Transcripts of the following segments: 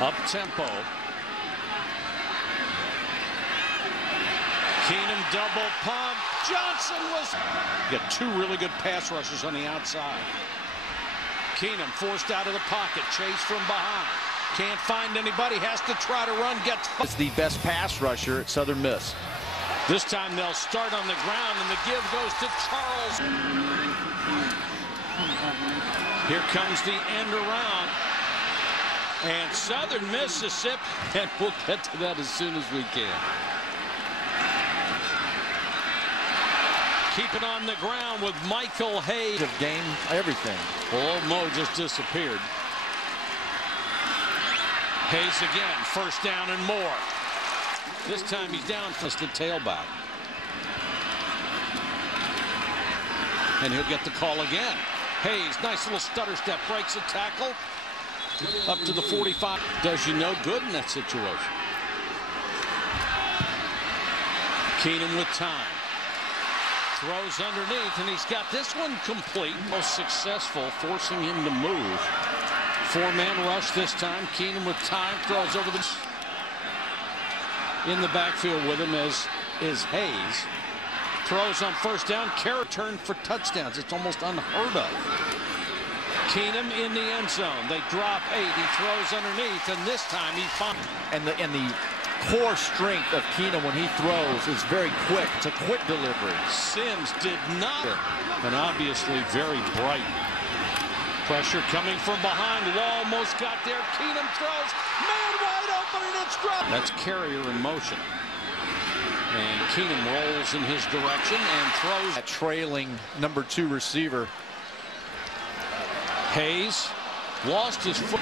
Up tempo. Keenum double pump. Johnson was. Got two really good pass rushers on the outside. Keenum forced out of the pocket. Chase from behind. Can't find anybody. Has to try to run. Gets. It's the best pass rusher at Southern Miss. This time they'll start on the ground, and the give goes to Charles. Here comes the end around. And Southern Mississippi, and we'll get to that as soon as we can. Keep it on the ground with Michael Hayes. Of game, everything. Well, old Mo just disappeared. Hayes again, first down and more. This time he's down for the tailback. And he'll get the call again. Hayes, nice little stutter step, breaks a tackle. Up to the 45. Does you no good in that situation. Keenum with time. Throws underneath, and he's got this one complete. Most successful, forcing him to move. Four-man rush this time. Keenum with time, throws over the... In the backfield with him is Hayes. Throws on first down. Carrot turned for touchdowns. It's almost unheard of. Keenum in the end zone. They drop 8. He throws underneath, and this time he finds. And the core strength of Keenum when he throws is very quick. It's a quick delivery. Sims did not. And obviously very bright. Pressure coming from behind. Almost got there. Keenum throws. Man wide open, and it's dropped. That's carrier in motion. And Keenum rolls in his direction and throws. That trailing number 2 receiver. Hayes lost his foot.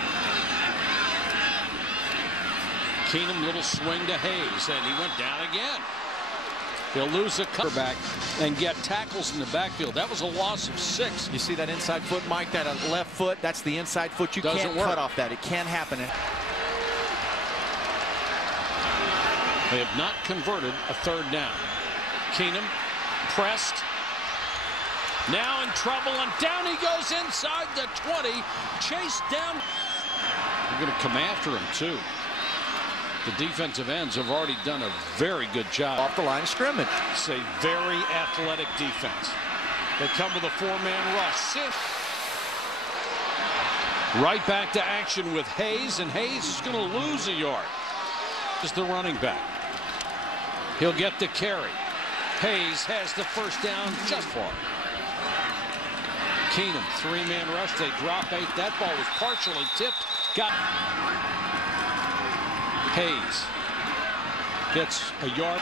Keenum, little swing to Hayes, and he went down again. He'll lose a quarterback and get tackles in the backfield. That was a loss of 6. You see that inside foot, Mike, that left foot, that's the inside foot. You can't cut off that. It can't happen. They have not converted a third down. Keenum pressed. Now in trouble, and down he goes inside the 20. Chased down. They're going to come after him, too. The defensive ends have already done a very good job. Off the line of scrimmage. It's a very athletic defense. They come with a 4-man rush. Right back to action with Hayes, and Hayes is going to lose a yard. Is the running back. He'll get the carry. Hayes has the first down just for him. Keenum, 3-man rush. They drop 8. That ball was partially tipped. Got Hayes gets a yard.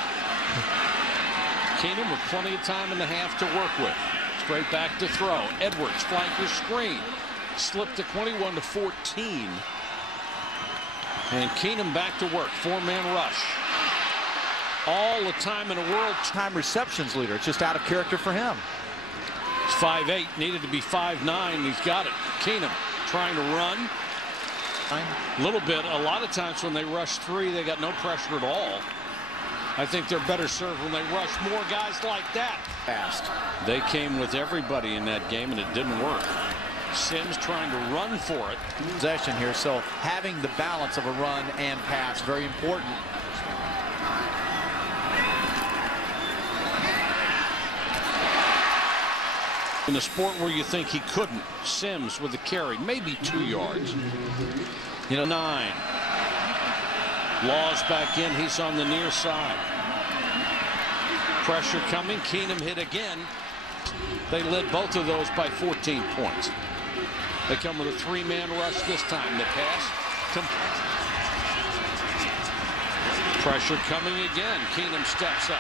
Keenum with plenty of time in the half to work with. Straight back to throw. Edwards, flanker screen. Slipped to 21 to 14. And Keenum back to work. 4-man rush. All the time in the world. Time receptions leader. It's just out of character for him. It's 5'8", needed to be 5'9". He's got it. Keenum trying to run. A little bit. A lot of times when they rush 3, they got no pressure at all. I think they're better served when they rush more guys like that. Fast. They came with everybody in that game, and it didn't work. Sims trying to run for it. Possession here, so having the balance of a run and pass, very important. In a sport where you think he couldn't, Sims with the carry, maybe 2 yards. 9. Laws back in. He's on the near side. Pressure coming. Keenum hit again. They led both of those by 14 points. They come with a 3-man rush this time. The pass. Pressure coming again. Keenum steps up.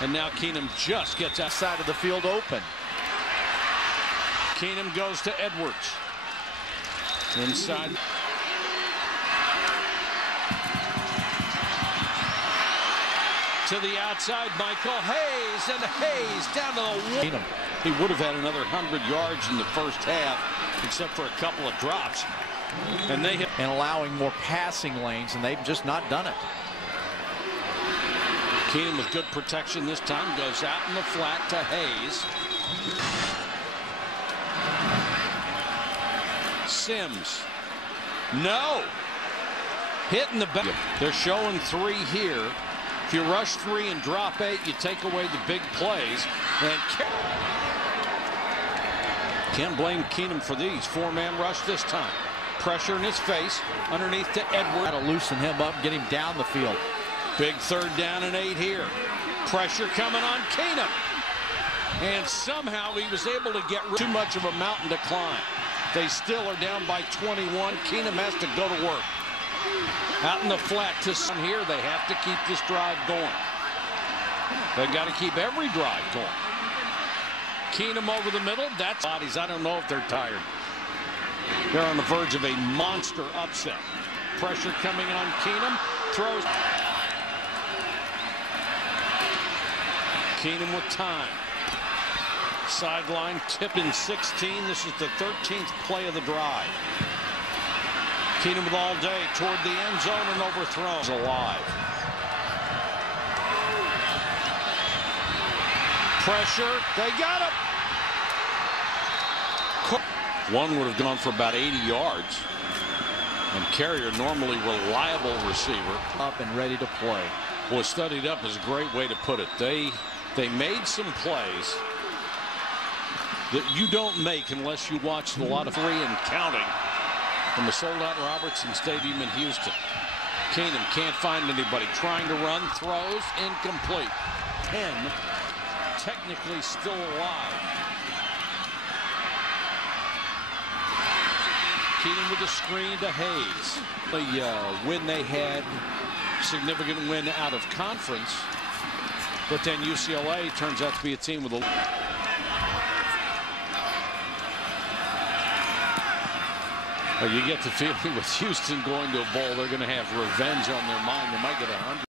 And now Keenum just gets outside of the field open. Keenum goes to Edwards. Inside. To the outside, Michael Hayes, and Hayes down to the 1. He would have had another 100 yards in the first half, except for a couple of drops. And they hit. And allowing more passing lanes, and they've just not done it. Keenum with good protection this time, goes out in the flat to Hayes. Sims. No. Hitting the back. They're showing 3 here. If you rush 3 and drop 8, you take away the big plays. And can't blame Keenum for these. 4-man rush this time. Pressure in his face. Underneath to Edwards. Got to loosen him up and get him down the field. Big 3rd down and 8 here. Pressure coming on Keenum. And somehow he was able to get too much of a mountain to climb. They still are down by 21. Keenum has to go to work. Out in the flat to some here. They have to keep this drive going. They've got to keep every drive going. Keenum over the middle. That's bodies. I don't know if they're tired. They're on the verge of a monster upset. Pressure coming on Keenum. Throws. Keenum with time. Sideline tipping 16. This is the 13th play of the drive. Keenum with all day toward the end zone and overthrows. Alive. Pressure. They got him. One would have gone for about 80 yards. And Carrier, normally reliable receiver. Up and ready to play. Well, studied up is a great way to put it. They made some plays that you don't make unless you watch a lot of 3 and counting from the sold-out Robertson Stadium in Houston. Keenum can't find anybody. Trying to run, throws, incomplete. Penn technically still alive. Keenum with a screen to Hayes. The win they had, significant win out of conference. But then UCLA turns out to be a team with a... You get the feeling with Houston going to a bowl, they're going to have revenge on their mind. They might get 100.